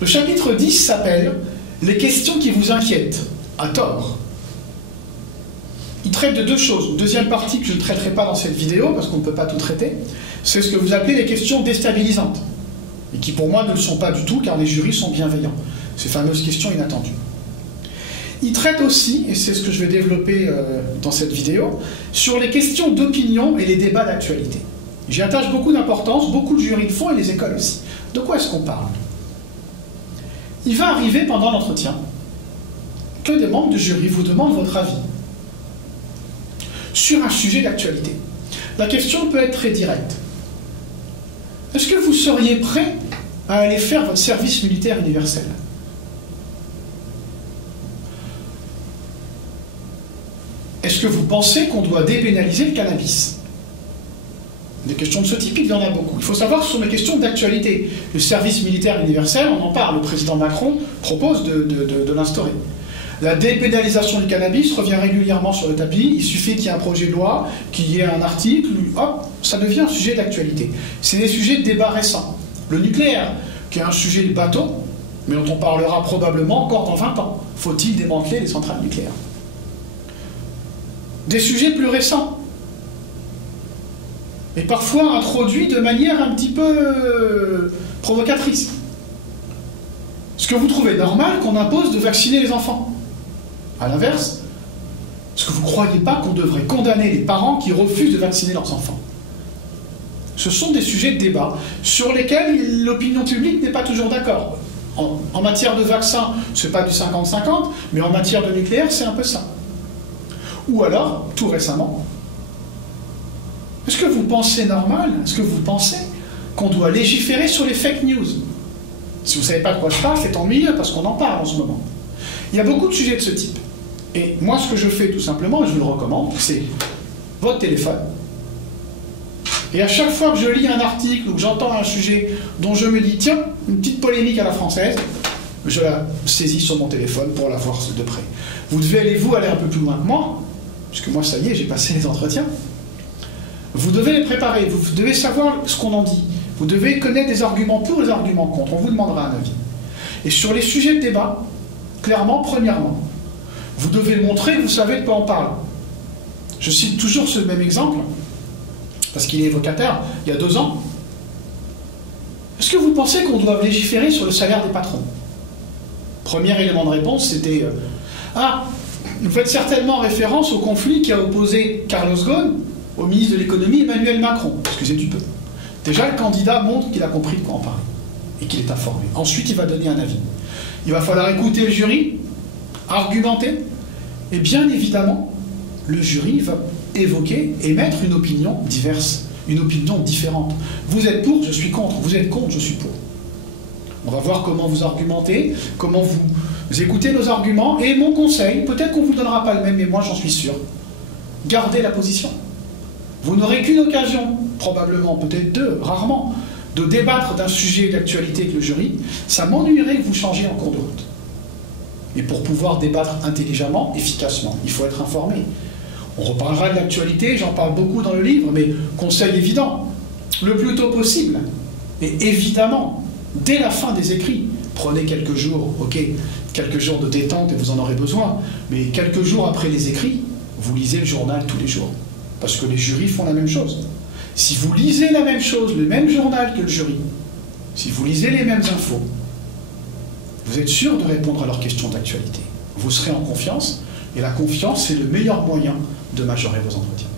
Le chapitre 10 s'appelle « Les questions qui vous inquiètent », à tort. Il traite de deux choses. Une deuxième partie que je ne traiterai pas dans cette vidéo, parce qu'on ne peut pas tout traiter, c'est ce que vous appelez les questions déstabilisantes, et qui pour moi ne le sont pas du tout, car les jurys sont bienveillants. Ces fameuses questions inattendues. Il traite aussi, et c'est ce que je vais développer dans cette vidéo, sur les questions d'opinion et les débats d'actualité. J'y attache beaucoup d'importance, beaucoup de jurys le font et les écoles aussi. De quoi est-ce qu'on parle? Il va arriver pendant l'entretien que des membres du jury vous demandent votre avis sur un sujet d'actualité. La question peut être très directe. Est-ce que vous seriez prêt à aller faire votre service militaire universel? Est-ce que vous pensez qu'on doit dépénaliser le cannabis? Des questions de ce type, il y en a beaucoup. Il faut savoir que ce sont des questions d'actualité. Le service militaire universel, on en parle, le président Macron propose de l'instaurer. La dépénalisation du cannabis revient régulièrement sur le tapis, il suffit qu'il y ait un projet de loi, qu'il y ait un article, hop, ça devient un sujet d'actualité. C'est des sujets de débat récents. Le nucléaire, qui est un sujet de bateau, mais dont on parlera probablement encore dans 20 ans. Faut-il démanteler les centrales nucléaires? Des sujets plus récents, et parfois introduits de manière un petit peu provocatrice. Est-ce que vous trouvez normal qu'on impose de vacciner les enfants? À l'inverse, est-ce que vous ne croyez pas qu'on devrait condamner les parents qui refusent de vacciner leurs enfants? Ce sont des sujets de débat sur lesquels l'opinion publique n'est pas toujours d'accord. En matière de vaccin, ce n'est pas du 50-50, mais en matière de nucléaire, c'est un peu ça. Ou alors, tout récemment, est-ce que vous pensez normal, est-ce que vous pensez qu'on doit légiférer sur les fake news? Si vous ne savez pas de quoi je parle, c'est ennuyeux parce qu'on en parle en ce moment. Il y a beaucoup de sujets de ce type. Et moi, ce que je fais tout simplement, et je vous le recommande, c'est votre téléphone. Et à chaque fois que je lis un article ou que j'entends un sujet dont je me dis, tiens, une petite polémique à la française, je la saisis sur mon téléphone pour la voir de près. Vous devez aller un peu plus loin que moi, puisque moi, ça y est, j'ai passé les entretiens. Vous devez les préparer, vous devez savoir ce qu'on en dit. Vous devez connaître des arguments pour et des arguments contre. On vous demandera un avis. Et sur les sujets de débat, clairement, premièrement, vous devez montrer que vous savez de quoi on parle. Je cite toujours ce même exemple, parce qu'il est évocateur, il y a 2 ans. Est-ce que vous pensez qu'on doit légiférer sur le salaire des patrons? Premier élément de réponse, c'était ah, vous faites certainement référence au conflit qui a opposé Carlos Ghosn au ministre de l'économie Emmanuel Macron. Excusez du peu. Déjà, le candidat montre qu'il a compris de quoi on parle et qu'il est informé. Ensuite, il va donner un avis. Il va falloir écouter le jury, argumenter, et bien évidemment, le jury va évoquer, émettre une opinion diverse, une opinion différente. Vous êtes pour, je suis contre. Vous êtes contre, je suis pour. On va voir comment vous argumentez, comment vous écoutez nos arguments, et mon conseil, peut-être qu'on ne vous donnera pas le même, mais moi j'en suis sûr, gardez la position. Vous n'aurez qu'une occasion, probablement, peut-être 2, rarement, de débattre d'un sujet d'actualité avec le jury. Ça m'ennuierait que vous changiez en cours de route. Et pour pouvoir débattre intelligemment, efficacement, il faut être informé. On reparlera de l'actualité, j'en parle beaucoup dans le livre, mais conseil évident, le plus tôt possible, et évidemment, dès la fin des écrits, prenez quelques jours, ok, quelques jours de détente et vous en aurez besoin, mais quelques jours après les écrits, vous lisez le journal tous les jours. Parce que les jurys font la même chose. Si vous lisez la même chose, le même journal que le jury, si vous lisez les mêmes infos, vous êtes sûr de répondre à leurs questions d'actualité. Vous serez en confiance, et la confiance, c'est le meilleur moyen de majorer vos entretiens.